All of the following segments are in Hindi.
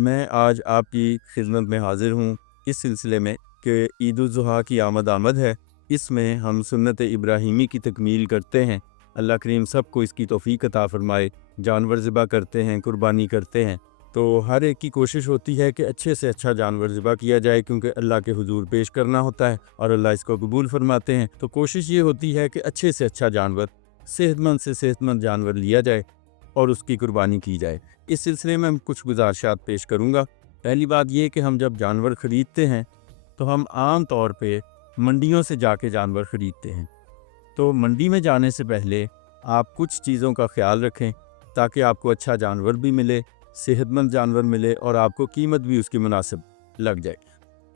मैं आज आपकी खिदमत में हाज़िर हूँ इस सिलसिले में कि ईद-उज़-ज़ुहा की आमद है। इसमें हम सुन्नत इब्राहीमी की तकमील करते हैं। अल्लाह करीम सबको इसकी तौफ़ीक अता फ़रमाए। जानवर ज़िबा करते हैं, कुर्बानी करते हैं, तो हर एक की कोशिश होती है कि अच्छे से अच्छा जानवर ज़िबा किया जाए, क्योंकि अल्लाह के हुज़ूर पेश करना होता है और अल्लाह इसको कबूल फ़रमाते हैं। तो कोशिश ये होती है कि अच्छे से अच्छा जानवर, सेहतमंद से सेहतमंद जानवर लिया जाए और उसकी कुर्बानी की जाए। इस सिलसिले में हम कुछ गुज़ारिशात पेश करूँगा। पहली बात ये कि हम जब जानवर ख़रीदते हैं तो हम आम तौर पे मंडियों से जाके जानवर ख़रीदते हैं। तो मंडी में जाने से पहले आप कुछ चीज़ों का ख़्याल रखें ताकि आपको अच्छा जानवर भी मिले, सेहतमंद जानवर मिले और आपको कीमत भी उसकी मुनासिब लग जाए।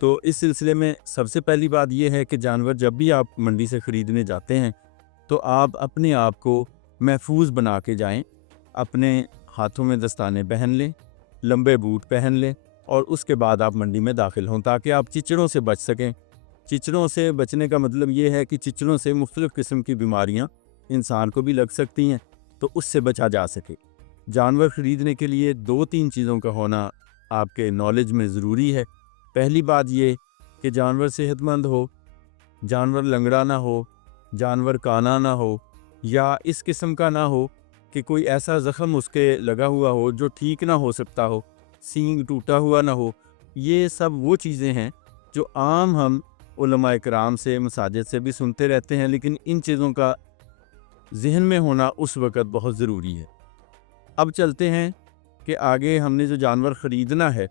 तो इस सिलसिले में सबसे पहली बात ये है कि जानवर जब भी आप मंडी से ख़रीदने जाते हैं तो आप अपने आप को महफूज बना के जाएं। अपने हाथों में दस्ताने पहन लें, लंबे बूट पहन लें और उसके बाद आप मंडी में दाखिल हों ताकि आप चिचड़ों से बच सकें। चिचड़ों से बचने का मतलब ये है कि चिचड़ों से मुख्तलिफ़ किस्म की बीमारियां इंसान को भी लग सकती हैं, तो उससे बचा जा सके। जानवर ख़रीदने के लिए 2-3 चीज़ों का होना आपके नॉलेज में ज़रूरी है। पहली बात ये कि जानवर सेहतमंद हो, जानवर लंगड़ा ना हो, जानवर काना ना हो या इस किस्म का ना हो कि कोई ऐसा ज़ख़म उसके लगा हुआ हो जो ठीक ना हो सकता हो, सींग टूटा हुआ ना हो। ये सब वो चीज़ें हैं जो आम हम उलमाए किराम से, मसाजिद से भी सुनते रहते हैं, लेकिन इन चीज़ों का ज़हन में होना उस वक़्त बहुत ज़रूरी है। अब चलते हैं कि आगे हमने जो जानवर ख़रीदना है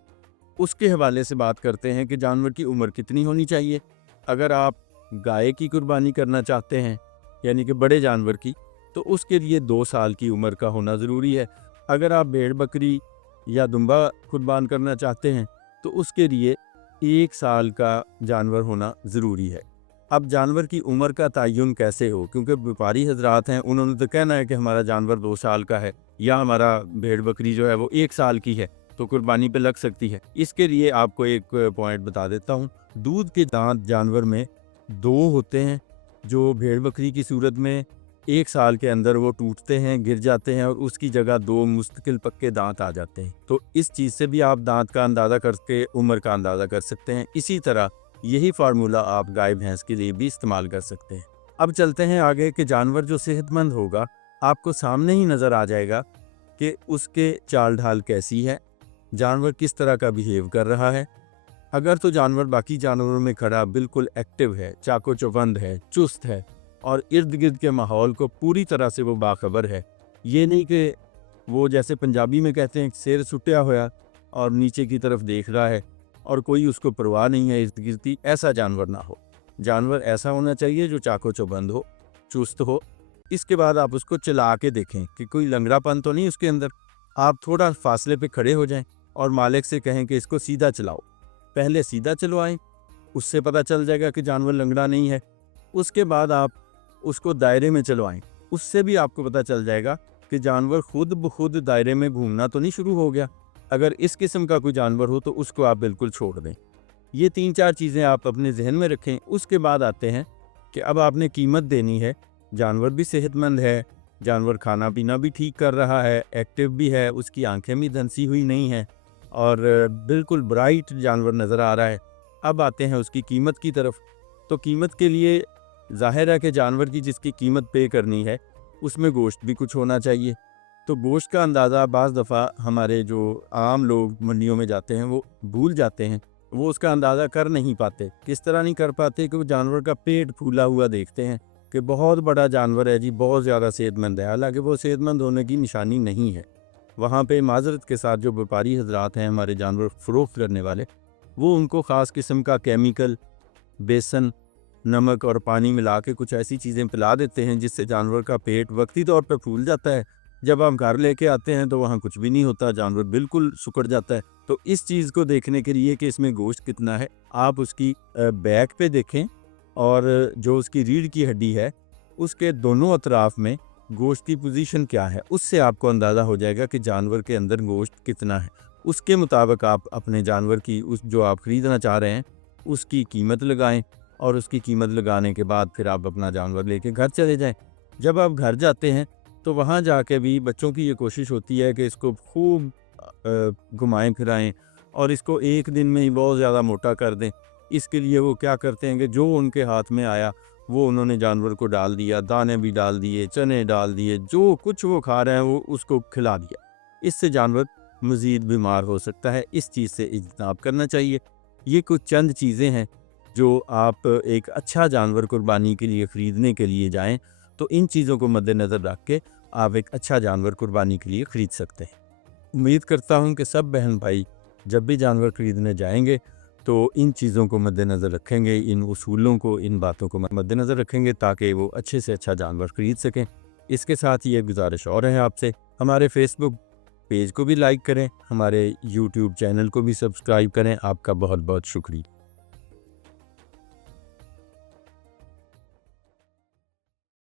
उसके हवाले से बात करते हैं कि जानवर की उम्र कितनी होनी चाहिए। अगर आप गाय की कुर्बानी करना चाहते हैं, यानी कि बड़े जानवर की, तो उसके लिए 2 साल की उम्र का होना ज़रूरी है। अगर आप भेड़ बकरी या दुम्बा कुर्बान करना चाहते हैं तो उसके लिए 1 साल का जानवर होना ज़रूरी है। अब जानवर की उम्र का तयन कैसे हो, क्योंकि व्यापारी हजरात हैं, उन्होंने तो कहना है कि हमारा जानवर 2 साल का है या हमारा भेड़ बकरी जो है वो 1 साल की है तो कुर्बानी पे लग सकती है। इसके लिए आपको एक पॉइंट बता देता हूँ। दूध के दांत जानवर में 2 होते हैं, जो भेड़ बकरी की सूरत में 1 साल के अंदर वो टूटते हैं, गिर जाते हैं और उसकी जगह 2 मुस्तकिल पक्के दांत आ जाते हैं। तो इस चीज़ से भी आप दांत का अंदाज़ा करके उम्र का अंदाज़ा कर सकते हैं। इसी तरह यही फार्मूला आप गाय भैंस के लिए भी इस्तेमाल कर सकते हैं। अब चलते हैं आगे कि जानवर जो सेहतमंद होगा, आपको सामने ही नज़र आ जाएगा कि उसके चाल ढाल कैसी है, जानवर किस तरह का बिहेव कर रहा है। अगर तो जानवर बाकी जानवरों में खड़ा बिल्कुल एक्टिव है, चाको चौबंद है, चुस्त है और इर्द गिर्द के माहौल को पूरी तरह से वो बाखबर है, ये नहीं कि वो जैसे पंजाबी में कहते हैं सिर सुटिया होया और नीचे की तरफ देख रहा है और कोई उसको परवाह नहीं है इर्द गिर्द की, ऐसा जानवर ना हो। जानवर ऐसा होना चाहिए जो चाको चौबंद हो, चुस्त हो। इसके बाद आप उसको चला के देखें कि कोई लंगड़ापन तो नहीं उसके अंदर। आप थोड़ा फासले पे खड़े हो जाएं और मालिक से कहें कि इसको सीधा चलाओ। पहले सीधा चलवाएं, उससे पता चल जाएगा कि जानवर लंगड़ा नहीं है। उसके बाद आप उसको दायरे में चलवाएं, उससे भी आपको पता चल जाएगा कि जानवर खुद ब खुद दायरे में घूमना तो नहीं शुरू हो गया। अगर इस किस्म का कोई जानवर हो तो उसको आप बिल्कुल छोड़ दें। ये 3-4 चीज़ें आप अपने जहन में रखें। उसके बाद आते हैं कि अब आपने कीमत देनी है। जानवर भी सेहतमंद है, जानवर खाना पीना भी ठीक कर रहा है, एक्टिव भी है, उसकी आंखें भी धंसी हुई नहीं हैं और बिल्कुल ब्राइट जानवर नज़र आ रहा है। अब आते हैं उसकी कीमत की तरफ। तो कीमत के लिए ज़ाहिर है कि जानवर की जिसकी कीमत पे करनी है उसमें गोश्त भी कुछ होना चाहिए। तो गोश्त का अंदाज़ा बाज़ दफ़ा हमारे जो आम लोग मंडियों में जाते हैं वो भूल जाते हैं, वो उसका अंदाज़ा कर नहीं पाते। किस तरह नहीं कर पाते कि वो जानवर का पेट फूला हुआ देखते हैं कि बहुत बड़ा जानवर है जी, बहुत ज़्यादा सेहतमंद है, हालांकि वो सेहतमंद होने की निशानी नहीं है। वहाँ पे माजरत के साथ जो व्यापारी हजरात हैं, हमारे जानवर फ़रोख्त करने वाले, वो उनको ख़ास किस्म का केमिकल, बेसन, नमक और पानी मिला के कुछ ऐसी चीज़ें पिला देते हैं जिससे जानवर का पेट वक्ती तौर पर फूल जाता है। जब आप घर लेके आते हैं तो वहाँ कुछ भी नहीं होता, जानवर बिल्कुल सुकड़ जाता है। तो इस चीज़ को देखने के लिए कि इसमें गोश्त कितना है, आप उसकी बैक पे देखें और जो उसकी रीढ़ की हड्डी है उसके दोनों अतराफ़ में गोश्त की पोजीशन क्या है, उससे आपको अंदाज़ा हो जाएगा कि जानवर के अंदर गोश्त कितना है। उसके मुताबिक आप अपने जानवर की उस जो आप ख़रीदना चाह रहे हैं उसकी कीमत लगाएं और उसकी कीमत लगाने के बाद फिर आप अपना जानवर लेके घर चले जाएं। जब आप घर जाते हैं तो वहाँ जाके भी बच्चों की ये कोशिश होती है कि इसको खूब घुमाएं फिराएं और इसको एक दिन में ही बहुत ज़्यादा मोटा कर दें। इसके लिए वो क्या करते हैं कि जो उनके हाथ में आया वो उन्होंने जानवर को डाल दिया, दाने भी डाल दिए, चने डाल दिए, जो कुछ वो खा रहे हैं वो उसको खिला दिया। इससे जानवर मज़ीद बीमार हो सकता है। इस चीज़ से इज्तनाब करना चाहिए। ये कुछ चंद चीज़ें हैं जो आप एक अच्छा जानवर कुर्बानी के लिए ख़रीदने के लिए जाएं तो इन चीज़ों को मद्देनज़र रख के आप एक अच्छा जानवर कुर्बानी के लिए ख़रीद सकते हैं। उम्मीद करता हूं कि सब बहन भाई जब भी जानवर ख़रीदने जाएंगे तो इन चीज़ों को मद्देनज़र रखेंगे, इन उसूलों को, इन बातों को मद्देनज़र रखेंगे ताकि वो अच्छे से अच्छा जानवर ख़रीद सकें। इसके साथ ये गुजारिश और है आपसे, हमारे फेसबुक पेज को भी लाइक करें, हमारे यूट्यूब चैनल को भी सब्सक्राइब करें। आपका बहुत बहुत शुक्रिया।